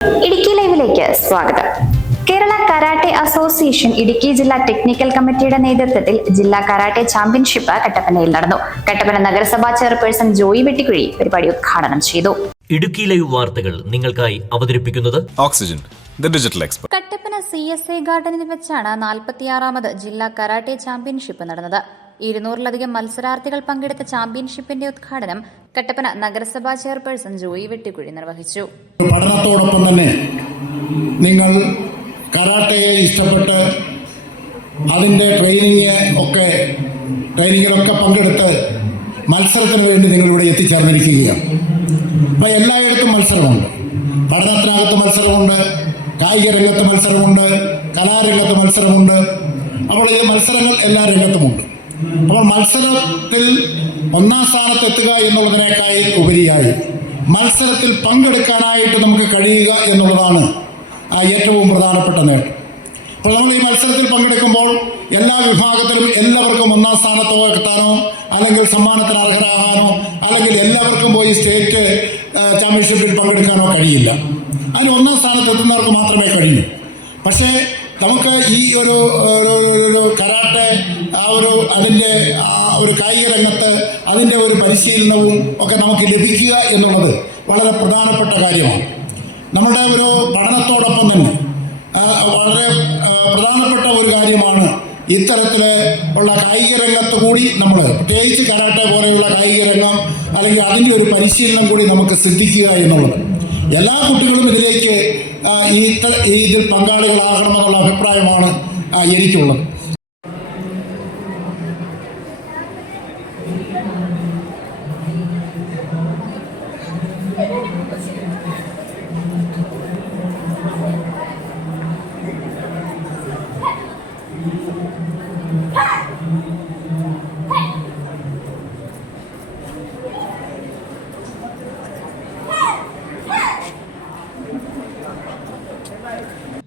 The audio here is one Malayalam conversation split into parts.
ഇടുക്കി ലൈവിലേക്ക് സ്വാഗതം. കേരള കരാട്ടെ അസോസിയേഷൻ ഇടുക്കി ജില്ലാ ടെക്നിക്കൽ കമ്മിറ്റിയുടെ നേതൃത്വത്തിൽ ജില്ലാ കരാട്ടെ ചാമ്പ്യൻഷിപ്പ് കട്ടപ്പനയിൽ നടന്നു. കട്ടപ്പന നഗരസഭാ ചെയർപേഴ്സൺ ജോയി വെട്ടിക്കുഴി പരിപാടി ഉദ്ഘാടനം ചെയ്തു. ഇടുക്കി ലൈവ് വാർത്തകൾ നിങ്ങൾക്കായി അവതരിപ്പിക്കുന്നത് oxygen digital expert. Kattappana CSI ഗാർഡനിൽ വെച്ചാണ് 46ാമത് ജില്ലാ കരാട്ടെ ചാമ്പ്യൻഷിപ്പ് നടന്നത്. 200-ലധികം മത്സരാർത്ഥികൾ പങ്കെടുത്ത ചാമ്പ്യൻഷിപ്പിന്റെ ഉദ്ഘാടനം കട്ടപ്പന നഗരസഭാ ചെയർപേഴ്സൺ ജോയി വെട്ടിക്കുഴി നിർവഹിച്ചു. പഠനത്തോടൊപ്പം തന്നെ നിങ്ങൾ കരാട്ടയെ ഇഷ്ടപ്പെട്ട് അതിൻ്റെ ട്രെയിനിങ്ങിലൊക്കെ പങ്കെടുത്ത് മത്സരത്തിന് വേണ്ടി നിങ്ങളിവിടെ എത്തിച്ചേർന്നിരിക്കുകയാണ്. അപ്പോൾ എല്ലായിടത്തും മത്സരമുണ്ട്. പഠനത്തിനകത്ത് മത്സരമുണ്ട്, കായിക രംഗത്ത് മത്സരമുണ്ട്, കലാരംഗത്ത് മത്സരമുണ്ട്. അപ്പോൾ ഈ മത്സരങ്ങൾ എല്ലാ രംഗത്തുമുണ്ട്. അപ്പോൾ മത്സരത്തിൽ ഒന്നാം സ്ഥാനത്തെത്തുക എന്നുള്ളതിനേക്കാൾ ഉപരിയായി മത്സരത്തിൽ പങ്കെടുക്കാനായിട്ട് നമുക്ക് കഴിയുക എന്നുള്ളതാണ് ഏറ്റവും പ്രധാനപ്പെട്ട നേട്ടം. അപ്പോൾ നമ്മൾ ഈ മത്സരത്തിൽ പങ്കെടുക്കുമ്പോൾ എല്ലാ വിഭാഗത്തിലും എല്ലാവർക്കും ഒന്നാം സ്ഥാനത്തോ എത്താനോ അല്ലെങ്കിൽ സമ്മാനത്തിന് അർഹരാകാനോ അല്ലെങ്കിൽ എല്ലാവർക്കും പോയി സ്റ്റേറ്റ് ചാമ്പ്യൻഷിപ്പിൽ പങ്കെടുക്കാനോ കഴിയില്ല. അതിന് ഒന്നാം സ്ഥാനത്ത് എത്തുന്നവർക്ക് മാത്രമേ കഴിയൂ. പക്ഷേ നമുക്ക് ഈ ഒരു കരാട്ടെ അതിൻ്റെ ഒരു കായിക രംഗത്ത് അതിൻ്റെ ഒരു പരിശീലനവും ഒക്കെ നമുക്ക് ലഭിക്കുക എന്നുള്ളത് വളരെ പ്രധാനപ്പെട്ട കാര്യമാണ്. നമ്മുടെ ഒരു പഠനത്തോടൊപ്പം തന്നെ വളരെ പ്രധാനപ്പെട്ട ഒരു കാര്യമാണ് ഇത്തരത്തിൽ ഉള്ള കായിക രംഗത്ത് കൂടി നമ്മൾ പ്രത്യേകിച്ച് കരാട്ടെ പോലെയുള്ള കായിക രംഗം അല്ലെങ്കിൽ അതിൻ്റെ ഒരു പരിശീലനം കൂടി നമുക്ക് സിദ്ധിക്കുക എന്നുള്ളത്. എല്ലാ കുട്ടികളും ഇതിലേക്ക് ഇതിൽ പങ്കാളികളാകണമെന്നുള്ള അഭിപ്രായമാണ് എനിക്കുള്ളത്.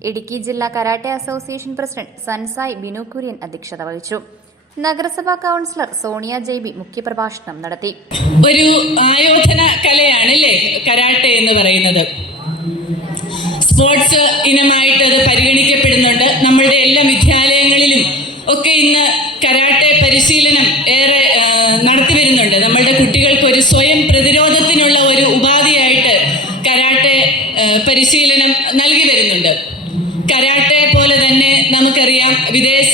ഇടുക്കി ജില്ലാ karate association president sensei Binu Kurian അധ്യക്ഷത വഹിച്ചു. നഗരസഭാ കൌൺസിലർ സോണിയ ജെബി മുഖ്യപ്രഭാഷണം നടത്തി. ഒരു ആയോധന കലയാണല്ലേ കരാട്ടെ എന്ന് പറയുന്നത്. സ്പോർട്സ് ഇനമായിട്ട് അത് പരിഗണിക്കപ്പെടുന്നുണ്ട്. നമ്മളുടെ എല്ലാ വിദ്യാലയങ്ങളിലും ഒക്കെ ഇന്ന് കരാട്ടെ പരിശീലനം ഏറെ നടത്തി വരുന്നുണ്ട്. നമ്മളുടെ കുട്ടികൾക്ക് ഒരു സ്വയം പ്രതിരോധത്തിനുള്ള ഒരു ഉപാധിയായിട്ട് കരാട്ടെ പരിശീലനം നൽകി വരുന്നുണ്ട്. കരാട്ടെ പോലെ തന്നെ നമുക്കറിയാം വിദേശ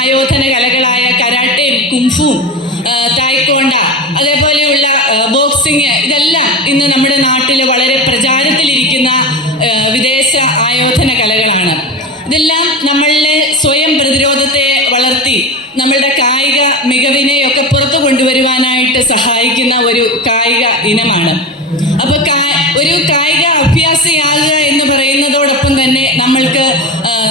ആയോധന കലകളായ കരാട്ടയും കുംഫുവും തായ്ക്കോണ്ട അതേപോലെയുള്ള ബോക്സിങ് ഇതെല്ലാം ഇന്ന് നമ്മുടെ നാട്ടിൽ വളരെ പ്രചാരത്തിലിരിക്കുന്ന വിദേശ ആയോധന കലകളാണ്. ഇതെല്ലാം നമ്മളുടെ സ്വയം പ്രതിരോധത്തെ വളർത്തി നമ്മളുടെ കായിക മികവിനെയൊക്കെ പുറത്തു കൊണ്ടുവരുവാനായിട്ട് സഹായിക്കുന്ന ഒരു കായിക ഇനമാണ്. അപ്പോൾ ഒരു കായിക അഭ്യാസിയാകുക എന്ന് പറയുന്നതോടൊപ്പം തന്നെ നമ്മൾക്ക്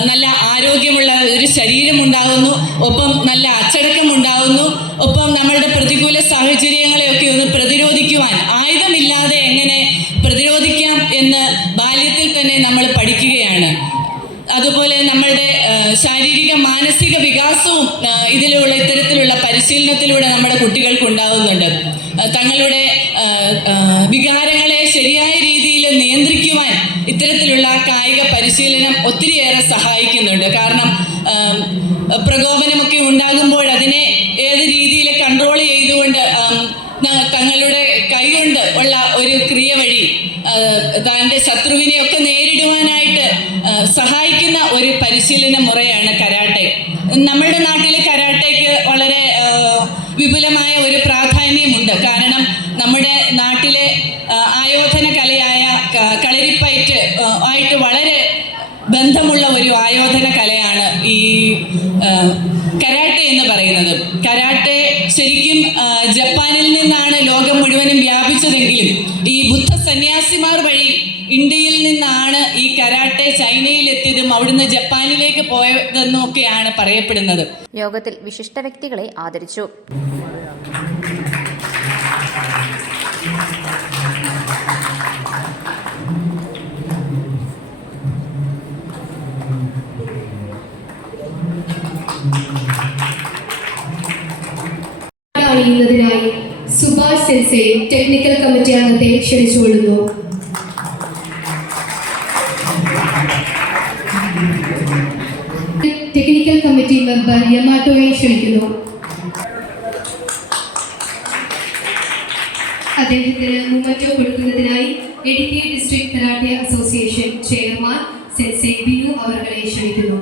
നല്ല ആരോഗ്യമുള്ള ഒരു ശരീരം ഉണ്ടാകുന്നു, ഒപ്പം നല്ല അച്ചടക്കം ഉണ്ടാകുന്നു, ഒപ്പം നമ്മളുടെ പ്രതികൂല സാഹചര്യങ്ങളെയൊക്കെ ഒന്ന് പ്രതിരോധിക്കുവാൻ ആയുധമില്ലാതെ എങ്ങനെ പ്രതിരോധിക്കാം എന്ന് ബാല്യത്തിൽ തന്നെ നമ്മൾ പഠിക്കുകയാണ്. അതുപോലെ നമ്മളുടെ ശാരീരിക മാനസിക വികാസവും ഇത്തരത്തിലുള്ള പരിശീലനത്തിലൂടെ നമ്മുടെ കുട്ടികൾക്ക് ഉണ്ടാകുന്നുണ്ട്. തങ്ങളുടെ വികാരങ്ങളെ ശരിയായ രീതിയിൽ നിയന്ത്രിക്കുവാൻ ഇത്തരത്തിലുള്ള കായിക പരിശീലനം ഒത്തിരിയേറെ സഹായിക്കുന്നുണ്ട്. കാരണം പ്രകോപനമൊക്കെ ഉണ്ടാകുമ്പോൾ അതിനെ ഏത് രീതിയിൽ കൺട്രോൾ ചെയ്തുകൊണ്ട് തങ്ങളുടെ കൈകൊണ്ട് ഉള്ള ഒരു ക്രിയ വഴി തൻ്റെ ശത്രുവിനെയൊക്കെ നേരിടുവാനായിട്ട് സഹായിക്കുന്ന ഒരു പരിശീലന മുറയാണ് കരാട്ടെ. നമ്മുടെ നാട്ടിൽ കരാട്ടയ്ക്ക് വളരെ വിപുലമായ ഒരു പ്രാധാന്യമുണ്ട്. കാരണം നമ്മുടെ നാട്ടിലെ ആയോധന കലയായ കളരിപ്പയറ്റ് ആയിട്ട് വളരെ ബന്ധമുള്ള ഒരു ആയോധന കലയാണ് ഈ കരാട്ടെ എന്ന് പറയുന്നത്. കരാട്ടെ ശരിക്കും ജപ്പാനിൽ നിന്നാണ് ലോകം മുഴുവനും വ്യാപിച്ചതെങ്കിലും ഈ ബുദ്ധ സന്യാസിമാർ വഴി ഇന്ത്യയിൽ നിന്നാണ് ഈ കരാട്ടെ ചൈനയിൽ എത്തിയതും അവിടുന്ന് ജപ്പാനിലേക്ക് പോയതെന്നൊക്കെയാണ് പറയപ്പെടുന്നത്. യോഗത്തിൽ വിശിഷ്ട വ്യക്തികളെ ആദരിച്ചു. അറിയുന്നതിനായി സുഭാഷ് സെൻസെ ടെക്നിക്കൽ കമ്മിറ്റി അംഗത്തെ ക്ഷണിച്ചുകൊള്ളുന്നു. ക്ഷണിക്കുന്നു. അദ്ദേഹത്തിന് മൊമെന്റോ കൊടുക്കുന്നതിനായി Idukki district karate association chairman sensei Binu അവരെ ക്ഷണിക്കുന്നു.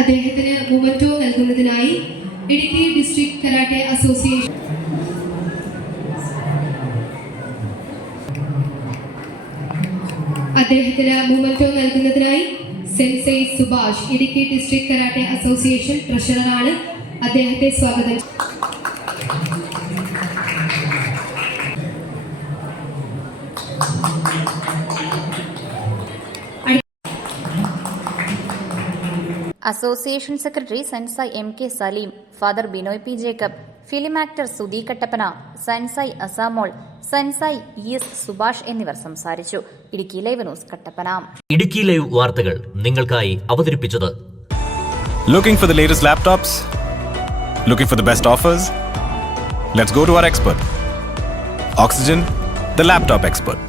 അദ്ദേഹത്തിന് മൊമെന്റോ നൽകുന്നതിനായി Idukki district karate association sensei Subhash Idukki district karate association ട്രഷററാണ്. അദ്ദേഹത്തെ സ്വാഗതം. Association secretary sensei M K. Salim, father Binoy P. Jacob, film actor Sudhi Kattappana, sensei Asamol, sensei E S. Subhash എന്നിവർ സംസാരിച്ചു. Idukki live news Kattappana. Idukki live വാർത്തകൾ നിങ്ങൾക്കായി അവതരിപ്പിച്ചത് Looking for the latest laptops? Looking for the best offers? Let's go to our expert. Oxygen, the laptop expert.